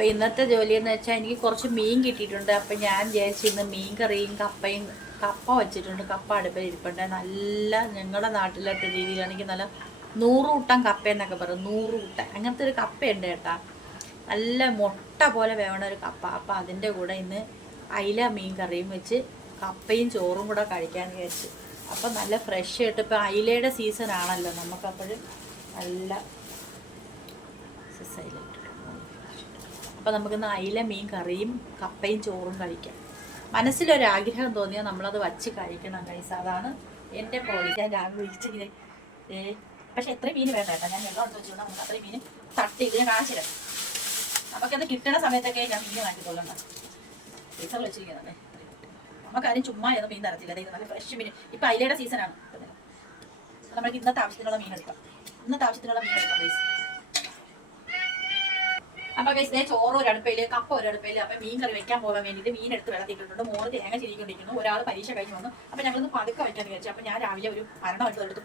അപ്പം ഇന്നത്തെ ജോലി എന്ന് വെച്ചാൽ എനിക്ക് കുറച്ച് മീൻ കിട്ടിയിട്ടുണ്ട്. അപ്പം ഞാൻ വിചാരിച്ചു ഇന്ന് മീൻ കറിയും കപ്പയും, കപ്പ വച്ചിട്ടുണ്ട്. കപ്പ അടുപ്പിൽ ഇരിപ്പുണ്ട്. നല്ല ഞങ്ങളുടെ നാട്ടിലെ രീതിയിലാണെങ്കിൽ നല്ല 100 കൂട്ടം കപ്പ എന്നൊക്കെ പറയും. 100 കൂട്ടം അങ്ങനത്തെ ഒരു കപ്പയുണ്ട് കേട്ടാ. നല്ല മുട്ട പോലെ വേണ ഒരു കപ്പ. അപ്പം അതിൻ്റെ കൂടെ ഇന്ന് അയില മീൻ കറിയും വെച്ച് കപ്പയും ചോറും കൂടെ കഴിക്കാമെന്ന് വിചാരിച്ചു. അപ്പം നല്ല ഫ്രഷ് ആയിട്ട് ഇപ്പം അയിലയുടെ സീസൺ ആണല്ലോ നമുക്കപ്പോൾ നല്ല സൈലൻറ്റ്. അപ്പം നമുക്കിന്ന് അയില മീൻ കറിയും കപ്പയും ചോറും കഴിക്കാം. മനസ്സിലൊരാഗ്രഹം തോന്നിയാൽ നമ്മളത് വച്ച് കഴിക്കണം കൈസ്. അതാണ് എൻ്റെ പോളി. ഞാൻ രാവിലെ വിളിച്ചിങ്ങനെ പക്ഷെ എത്രയും മീൻ വേണ്ട കേട്ടോ. ഞാൻ വെള്ളം എടുത്ത് വെച്ചുകൊണ്ട് നമുക്ക് അത്രയും മീൻ തട്ടി ഇത് ഞാൻ കാണിച്ചില്ല. നമുക്കത് കിട്ടണ സമയത്തൊക്കെ ഞാൻ മീൻ വാങ്ങിക്കൊള്ളണ്ട. പൈസ വിളിച്ചിരിക്കുന്നത് നമുക്കാരും ചുമ്മാ ഏതോ മീൻ തരത്തില്ല. അതായത് നല്ല ഫ്രഷ് മീൻ. ഇപ്പം അയിലയുടെ സീസണാണ്. നമ്മൾക്ക് ഇന്നത്തെ ആവശ്യത്തിനുള്ള മീൻ എടുക്കാം. ഇന്നത്തെ ആവശ്യത്തിനുള്ള മീൻ എടുക്കാം പൈസ. അപ്പൊ ഇതേ ചോറ് ഒരു അടുപ്പയില്, കപ്പ ഒരു അടുപ്പയില്. അപ്പൊ മീൻ കറി വെക്കാൻ പോകാൻ വേണ്ടിയിട്ട് മീൻ എടുത്ത് വെള്ളത്തിട്ടുണ്ട്. മോള് തേങ്ങ ചിരിക്കൊണ്ടിരിക്കുന്നു. ഒരാൾ പരീക്ഷ കഴിഞ്ഞ് വന്നു. അപ്പൊ ഞങ്ങളൊന്ന് പതുക്കെ വെക്കാൻ വിചാരിച്ചു. അപ്പൊ ഞാൻ രാവിലെ ഒരു മരണം എടുത്ത്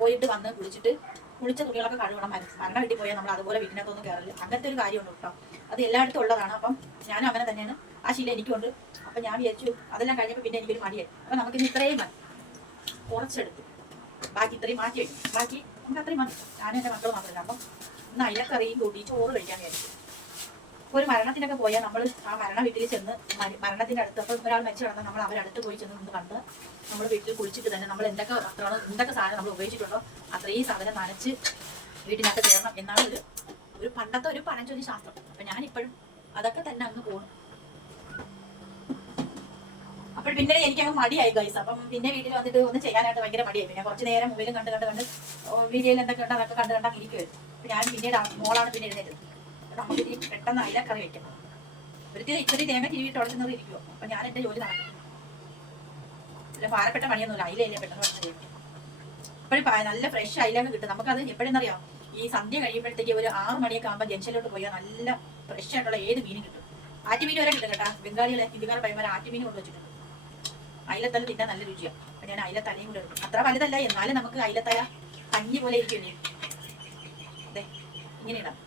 പോയിട്ട് വന്ന് കുളിച്ച തുണികളൊക്കെ കഴുകണം. മരണം വീട്ടിൽ പോയാൽ നമ്മൾ അതുപോലെ വീട്ടിനകത്തൊന്നും കയറില്ല. അങ്ങനത്തെ ഒരു കാര്യമുണ്ട് കേട്ടോ. അത് എല്ലായിടത്തും ഉള്ളതാണ്. അപ്പം ഞാനും അങ്ങനെ തന്നെയാണ്. ആ ശീലം എനിക്കുണ്ട്. അപ്പൊ ഞാൻ വിചാരിച്ചു അതെല്ലാം കഴിഞ്ഞപ്പോൾ പിന്നെ എനിക്കൊരു മടിയായി. അപ്പൊ നമുക്കിന്ന് ഇത്രയും മതി, കുറച്ചെടുത്ത് ബാക്കി ഇത്രയും മാറ്റി വയ്ക്കും. ബാക്കി നമുക്ക് അത്രയും മതി. ഞാനും എൻ്റെ മക്കൾ മാത്രമല്ല. അപ്പം ഇന്ന് അയിലക്കറിയും കൂട്ടി ചോറ് കഴിക്കാൻ വിചാരിച്ചു. ഒരു മരണത്തിനൊക്കെ പോയാൽ നമ്മൾ ആ മരണ വീട്ടിൽ ചെന്ന് മരണത്തിൻ്റെ അടുത്ത് അപ്പോൾ ഒരാൾ മരിച്ചു കിടന്നാൽ നമ്മൾ അവരടുത്ത് പോയി ചെന്ന് നിന്ന് കണ്ട് നമ്മൾ വീട്ടിൽ കുളിച്ചിട്ട് തന്നെ നമ്മൾ എന്തൊക്കെ സാധനം നമ്മൾ ഉപയോഗിച്ചിട്ടുണ്ടോ അത്രയും സാധനം നനച്ച് വീട്ടിനകത്ത് കയറണം എന്നാണ് ഒരു പണ്ടത്തെ ഒരു പഴഞ്ചൊല്ലി ശാസ്ത്രം. അപ്പം ഞാനിപ്പോഴും അതൊക്കെ തന്നെ അങ്ങ് പോകും. അപ്പോൾ പിന്നെ എനിക്കങ്ങ് മടിയായി ഗൈസ്. അപ്പം പിന്നെ വീട്ടിൽ വന്നിട്ട് ഒന്ന് ചെയ്യാനായിട്ട് ഭയങ്കര മടിയായി. പിന്നെ കുറച്ച് നേരം മൊബൈലും കണ്ട് വീഡിയോയിൽ എന്തൊക്കെ ഉണ്ടോ അതൊക്കെ കണ്ടാൽ ഇരിക്കുമായിരുന്നു. അപ്പം ഞാൻ പിന്നീട് മോളാണ് പിന്നെ എഴുന്നേറ്റത്. നമുക്ക് പെട്ടെന്ന് അയിലക്കറി വെക്കാം. ഇത്തിരി തേങ്ങ തിരിവിട്ട് ഉടച്ചുന്നത് ഇരിക്കുമോ. അപ്പം ഞാൻ എൻ്റെ ജോലി നടക്കും. അല്ല ഭാരപ്പെട്ട പണിയൊന്നുമില്ല. അയില പെട്ടെന്ന് ചെയ്യും. ഇപ്പോഴും നല്ല ഫ്രഷ് അയിലൊക്കെ കിട്ടും. നമുക്കത് എപ്പോഴെന്നറിയാം, ഈ സന്ധ്യ കഴിയുമ്പോഴത്തേക്ക് ഒരു 6 മണിയൊക്കെ ആകുമ്പോൾ ജംഗ്ഷനിലോട്ട് പോയാൽ നല്ല ഫ്രഷ് ആയിട്ടുള്ള ഏത് മീനും കിട്ടും. ആറ്റുമീൻ വരെ കിട്ടും കേട്ടാ. ബംഗാളികളെ ഹിന്ദിക്കാരെ പയ്യന്മാർ ആറ്റുമീൻ കൊണ്ട് വെച്ചിട്ടുണ്ട്. അയിലത്തല തിന്നാൻ നല്ല രുചിയാണ്. അപ്പം ഞാൻ അയിലത്തലയും കൂടെ എടുക്കും. അത്ര വലുതല്ല, എന്നാലും നമുക്ക് അയിലത്തല കഞ്ഞി പോലെ ഇരിക്കുമല്ലേ. അതെ, ഇങ്ങനെ ഇടാം.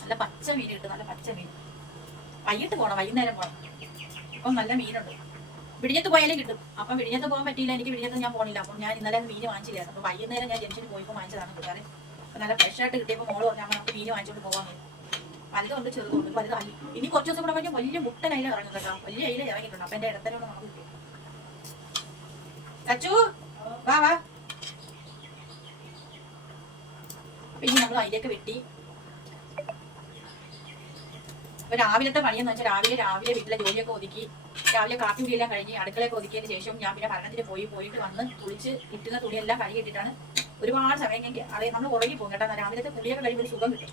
നല്ല പച്ച മീൻ കിട്ടും. നല്ല പച്ച മീൻ വൈകിട്ട് പോകണം, വൈകുന്നേരം പോകണം. അപ്പം നല്ല മീനുണ്ട്. വിഴിഞ്ഞത്ത് പോയാലും കിട്ടും. അപ്പം വിഴിഞ്ഞത്ത് പോകാൻ പറ്റിയില്ല. എനിക്ക് വിഴിഞ്ഞത്ത് ഞാൻ പോകണില്ല. അപ്പം ഞാൻ ഇന്നലെ മീൻ വാങ്ങിച്ചില്ലായിരുന്നു. അപ്പം വൈകുന്നേരം ഞാൻ ജംഗ്ഷനിൽ പോയപ്പോൾ വാങ്ങിച്ചതാണ് കൂട്ടുകാരൻ. അപ്പം നല്ല ഫ്രഷ് ആയിട്ട് കിട്ടിയപ്പോൾ മോള് പറഞ്ഞാൽ നമുക്ക് മീൻ വാങ്ങിച്ചുകൊണ്ട് പോകാൻ. വലുതുണ്ട് ചെറുതുണ്ട്. വലുതായി ഇനി കുറച്ച് ദിവസം കൂടെ കഴിഞ്ഞാൽ വലിയ മുട്ടൻ അയില ഇറങ്ങും കേട്ടോ. വലിയ അയില ഇറങ്ങിയിട്ടുണ്ട്. അപ്പം എൻ്റെ ഇടത്തരോട് നമുക്ക് കിട്ടും. അച്ചു വാ വാ. അപ്പം ഇനി നമ്മൾ അതിലേക്ക് വെട്ടി. അപ്പൊ രാവിലത്തെ പണിയെന്ന് വെച്ചാൽ രാവിലെ വീട്ടിലെ ജോലിയൊക്കെ ഒതുക്കി രാവിലെ കാപ്പി കുടിയെല്ലാം കഴിഞ്ഞ് അടുക്കളയൊക്കെ ഒതുക്കിയതിന് ശേഷം ഞാൻ പിന്നെ മരണത്തിന് പോയിട്ട് വന്ന് കുളിച്ച് കിട്ടുന്ന തുണിയെല്ലാം കഴുകിയിട്ടാണ് ഒരുപാട് സമയം അറിയാം നമ്മൾ ഉറങ്ങി പോകും കേട്ടോ. രാവിലത്തെ കുളിയൊക്കെ കഴിയുമ്പോൾ ഒരു സുഖം കിട്ടും.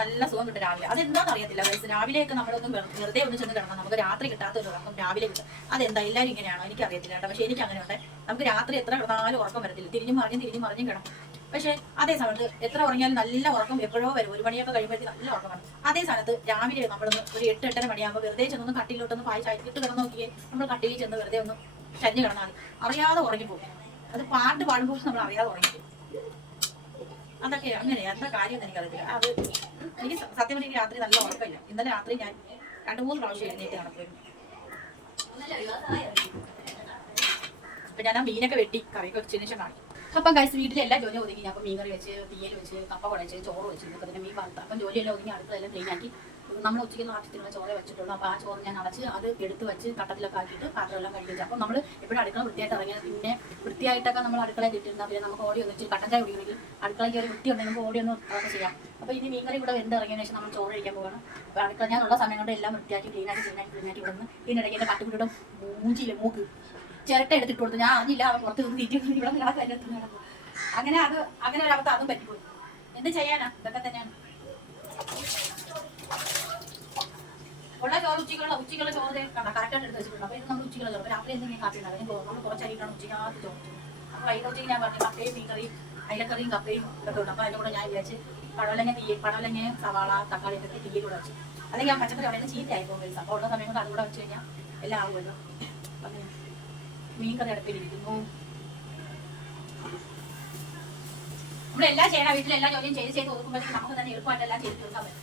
നല്ല സുഖം കിട്ടും രാവിലെ. അതെന്താണെന്ന് അറിയത്തില്ല. രാവിലെയൊക്കെ നമ്മളൊന്നും വെറുതെ ഒന്ന് ചെന്ന് കിടക്കണം. നമുക്ക് രാത്രി കിട്ടാത്ത ഒരു ഉറക്കം രാവിലെ കിട്ടും. അതെന്താ എല്ലാവരും ഇങ്ങനെയാണോ എനിക്കറിയത്തില്ല കേട്ടോ. പക്ഷെ എനിക്ക് അങ്ങനെ ഉണ്ട്. നമുക്ക് രാത്രി എത്ര കിടന്നാലും ഉറക്കം വരത്തില്ല. തിരിഞ്ഞും മറിഞ്ഞും കിടക്കും. പക്ഷേ അതേ സമയത്ത് എത്ര ഉറങ്ങിയാലും നല്ല ഉറക്കം എപ്പോഴോ വരും. 1 മണിയൊക്കെ കഴിയുമ്പോഴത്തേക്ക് നല്ല ഉറക്കമാണ്. അതേ സമയത്ത് രാവിലെ നമ്മളൊന്ന് ഒരു 8-8:30 മണിയാകുമ്പോൾ വെറുതെ ചെന്നൊന്ന് കട്ടിലോട്ടൊന്ന് പായിച്ചായിട്ട് കിടന്ന് നോക്കിയേ. നമ്മൾ കട്ടിയിൽ ചെന്ന് വെറുതെ ഒന്ന് ചരിഞ്ഞ് കിടന്നാൽ മതി. അറിയാതെ ഉറങ്ങിപ്പോകും. അത് പാട്ട് പാടുമ്പോൾ നമ്മൾ അറിയാതെ ഉറങ്ങിപ്പോകും. അതൊക്കെ അങ്ങനെ എന്താ കാര്യം എന്ന് എനിക്കറിയില്ല. അത് എനിക്ക് സത്യം പറഞ്ഞാൽ രാത്രി നല്ല ഉറക്കമില്ല. ഇന്നലെ രാത്രി ഞാൻ 2-3 പ്രാവശ്യം എഴുന്നേറ്റ് നടക്കുമായിരുന്നു. അപ്പം ഞാൻ ആ മീനൊക്കെ വെട്ടി കറിയൊക്കെ വെച്ചതിന് ശേഷം കാണിക്കും. അപ്പം കഴിച്ച് വീട്ടിലെല്ലാം ജോലി ഒതുങ്ങി. അപ്പം മീൻ കറി വെച്ച് തീയൽ വെച്ച് കപ്പ കുഴച്ച് ചോറ് വെച്ച് ഇതൊക്കെ തന്നെ മീൻ വറുത്ത്. അപ്പം ജോലിയെല്ലാം ഒതുങ്ങി അടുക്കളെല്ലാം ക്ലീനാക്കി നമ്മൾ ഉച്ചയ്ക്ക് ആവശ്യത്തിനുള്ള ചോറ് വെച്ചിട്ടുള്ളൂ. അപ്പോൾ ആ ചോറ് ഞാൻ അടച്ച് അത് എടുത്ത് വെച്ച് തട്ടത്തിലൊക്കെ ആക്കിയിട്ട് പാത്രമെല്ലാം കഴുകി വെച്ചു. അപ്പം നമ്മൾ എപ്പോഴും അടുക്കള വൃത്തിയായിട്ട് ഇറങ്ങിയത്. പിന്നെ വൃത്തിയായിട്ടൊക്കെ നമ്മൾ അടുക്കളയിൽ ഇട്ടിരുന്നാൽ പിന്നെ നമുക്ക് ഓടി ഒന്നിച്ച് കട്ടൻ ചായ കുടിക്കണമെങ്കിൽ അടുക്കളയ്ക്ക് ഒരു വൃത്തി ഉണ്ടെങ്കിൽ നമുക്ക് ഓടി ഒന്ന് അതൊക്കെ ചെയ്യാം. അപ്പോൾ ഇനി മീൻ കറി കൂടെ വെന്തിറങ്ങിയതിന് ശേഷം നമ്മൾ ചോറ് കഴിക്കാൻ പോകണം. അപ്പോൾ അടുക്കള ഞാനുള്ള സമയം കൊണ്ട് എല്ലാം വൃത്തിയാക്കി ക്ലീനാക്കി ഇവിടുന്ന് ഇതിനിടയ്ക്ക് എൻ്റെ പട്ടുകുട്ടിയുടെ മൂക്ക് ചിരട്ട എടുത്തിട്ട് കൊടുത്തു. ഞാൻ അറിഞ്ഞില്ല. അവൻ പുറത്ത് നിന്ന് തീറ്റി ഇവിടെ കിടക്കും. എൻ്റെ അടുത്ത് നടക്കും. അങ്ങനെ ഒരു അവസ്ഥ അതും പറ്റിപ്പോയി. എന്ത് ചെയ്യാനാ, ഇതൊക്കെ തന്നെയാണ്. ഉള്ള ചോറ് ഉച്ചയ്ക്കുള്ള ചോറ് കറക്റ്റായിട്ട് എടുത്ത് വെച്ചിട്ടുണ്ട്. അപ്പോൾ ഇത് നമ്മൾ ഉച്ചയ്ക്കുള്ള ചോറ് രാത്രി എന്തെങ്കിലും കാപ്പി ഉണ്ടാകും. നമ്മൾ കുറച്ചരിയിട്ടാണ് ഉച്ചയ്ക്കകത്ത് ചോറ്. അപ്പോൾ വൈകിട്ട് ഉച്ചയ്ക്ക് ഞാൻ പറഞ്ഞു കപ്പയും മീൻ കറിയും അയിലക്കറിയും കപ്പയും ഇതൊക്കെ ഉണ്ട്. അപ്പോൾ അതിൻ്റെ കൂടെ ഞാൻ വിചാരിച്ച് പടവലങ്ങ സവാള തക്കാളി ഒക്കെ തീയിൽ കൂടെ വെച്ച്. അല്ലെങ്കിൽ ആ പച്ചക്കറി അവിടെ ചീത്തയായി പോകും. അപ്പോൾ ഉള്ള സമയം കൊണ്ട് അതുകൂടെ വെച്ച് കഴിഞ്ഞാൽ എല്ലാം ആകുമല്ലോ. അങ്ങനെ മീൻ കറി അടുപ്പിലിരിക്കുന്നു. നമ്മളെല്ലാം ചെയ്യണം, വീട്ടിലെല്ലാം ജോലിയും ചെയ്ത് ഒതുക്കുമ്പോഴത്തേക്ക് നമുക്ക് തന്നെ എളുപ്പമായിട്ട് എല്ലാം ചെയ്ത് തീർക്കാൻ പറ്റും.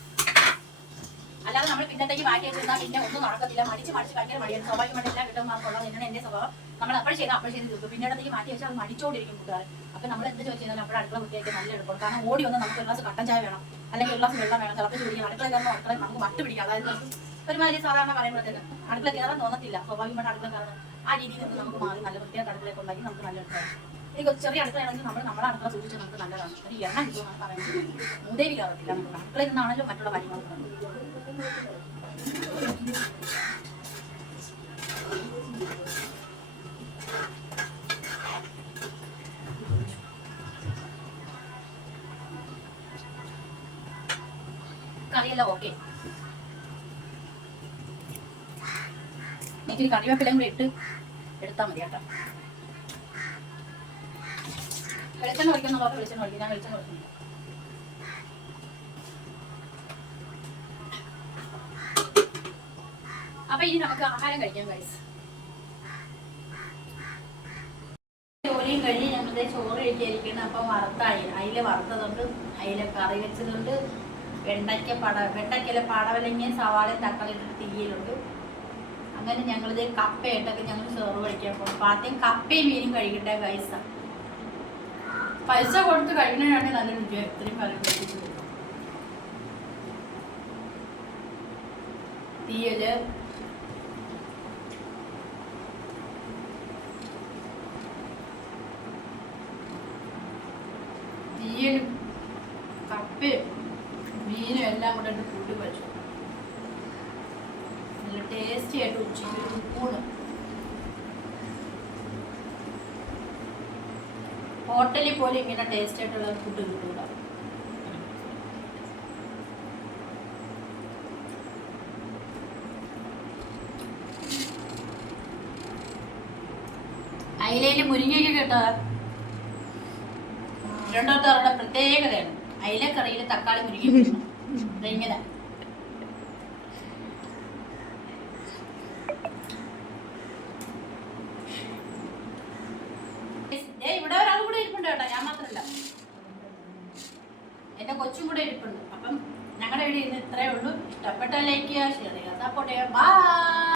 അല്ലാതെ നമ്മൾ പിന്നത്തേക്ക് മാറ്റി വെച്ചിരുന്നാൽ പിന്നെ ഒന്നും നടക്കത്തില്ല. മടിച്ച് ഭയങ്കര മടിയാണ്. സ്വാഭാവികമായിട്ട് എല്ലാ വീട്ടമ്മമാർക്കുള്ളത് തന്നെയാണ് എന്റെ സ്വഭാവം. നമ്മൾ അപ്പോൾ ചെയ്ത് തീർക്കും. പിന്നീടത്തേക്ക് മാറ്റി വെച്ചാൽ അത് മടിച്ചോണ്ടിരിക്കും കൂട്ടുകാർ. അപ്പൊ നമ്മൾ എന്ത് ചോദിച്ചാലും അപ്പോൾ അടുക്കള വൃത്തിയാക്കി നല്ല എടുക്കും. കാരണം ഓടി വന്ന് നമുക്ക് ഒരു ഗ്ലാസ് കട്ടൻ ചായ വേണം, അല്ലെങ്കിൽ ഒരു ഗ്ലാസ് വെള്ളം വേണം, തിളപ്പിച്ച് കുടിക്കണം. അടുക്കള കയറുമ്പോൾ അടുക്കള നമുക്ക് വട്ട് പിടിക്കാം. അതായത് ഒരുമാതിരി സാധാരണ പറയുമ്പോഴത്തേക്ക് അടുക്കള കയറാൻ തോന്നത്തില്ല. സ്വാഭാവികമായിട്ട് അടുക്കള കയറുന്നത് ആ രീതിയിൽ നിന്ന് നമുക്ക് മാറി നല്ല വൃത്തിയായിട്ട് അടുക്കളയൊക്കെ ഉണ്ടാക്കി നമുക്ക് നല്ല എടുക്കാം. എനിക്ക് ചെറിയ അടുക്കളയാണെങ്കിൽ നമ്മുടെ അടുക്കള സൂക്ഷിച്ചാൽ നമുക്ക് നല്ലതാണ്. ഒരു എണ്ണ കിട്ടുമെന്നാണ് പറയുന്നത്. മൂദേവി കയറത്തില്ല. നമുക്ക് അടുക്കളയിൽ നിന്നാണല്ലോ മറ്റുള്ള കാര്യങ്ങൾ. കറിയെല്ലാം ഓക്കെ. എനിക്കൊരു കറിവേപ്പിലയും കൂടി ഇട്ട് എടുത്താൽ മതി കേട്ടോ. വെളിച്ചെണ്ണ ഒഴിക്കുന്നുള്ളവർക്ക് വെളിച്ചെണ്ണ ഒഴിക്കും. ഞാൻ വെളിച്ചെണ്ണ ഒഴിക്കുന്നില്ല. അപ്പൊ ഇനി നമുക്ക് ആഹാരം കഴിക്കാം ഗൈസ്. ജോലിയും കഴിഞ്ഞ് ഞങ്ങളുടെ ചോറ് കഴിക്കാതിരിക്കണം. അപ്പം അയില വറുത്തതുണ്ട്, അയില കറി വെച്ചതുണ്ട്, വെണ്ടയ്ക്കല പടവലങ്ങ സവാളയും തക്കാളി ഇട്ടിട്ട് തീയലുണ്ട്. അങ്ങനെ ഞങ്ങളിത് കപ്പയായിട്ടൊക്കെ ഞങ്ങൾ ചോറ് കഴിക്കാൻ പോകും. ആദ്യം കപ്പയും മീനും കഴിക്കട്ടെ ഗൈസ. പൈസ കൊടുത്ത് കഴിക്കണതാണ് നല്ല രുചിയാണ്. ഇത്രയും കാലം കഴിച്ചത്. തീയല്, കപ്പയും മീനും എല്ലാം കൂടെ ഇട്ട് കൂട്ടി വെച്ചു. നല്ല ടേസ്റ്റി ആയിട്ട് ഉച്ചയ്ക്ക് ഒരു ഊണ്. ഹോട്ടലിൽ പോലും ഇങ്ങനെ ടേസ്റ്റ് ആയിട്ടുള്ള ഫുഡ് കിട്ടൂല. അയിലയിൽ മുരിങ്ങയ്ക്ക് കേട്ടോ രണ്ടോത്തവരുടെ പ്രത്യേകതയാണ്. അയിലക്കറിയിൽ തക്കാളി മുരിങ്ങ ഇങ്ങനെ. ഇവിടെ ഒരാൾ കൂടെ ഇരിപ്പുണ്ട് കേട്ടോ, ഞാൻ മാത്രമല്ല, എന്റെ കൊച്ചും കൂടെ ഇരിപ്പുണ്ട്. അപ്പം ഞങ്ങളുടെ വീഡിയോ ഇന്ന് ഇത്രയേ ഉള്ളൂ. ഇഷ്ടപ്പെട്ട ലൈക്ക് ചെയ്യുക, ഷെയർ ചെയ്യുക, സപ്പോർട്ട് ചെയ്യുക. ബൈ.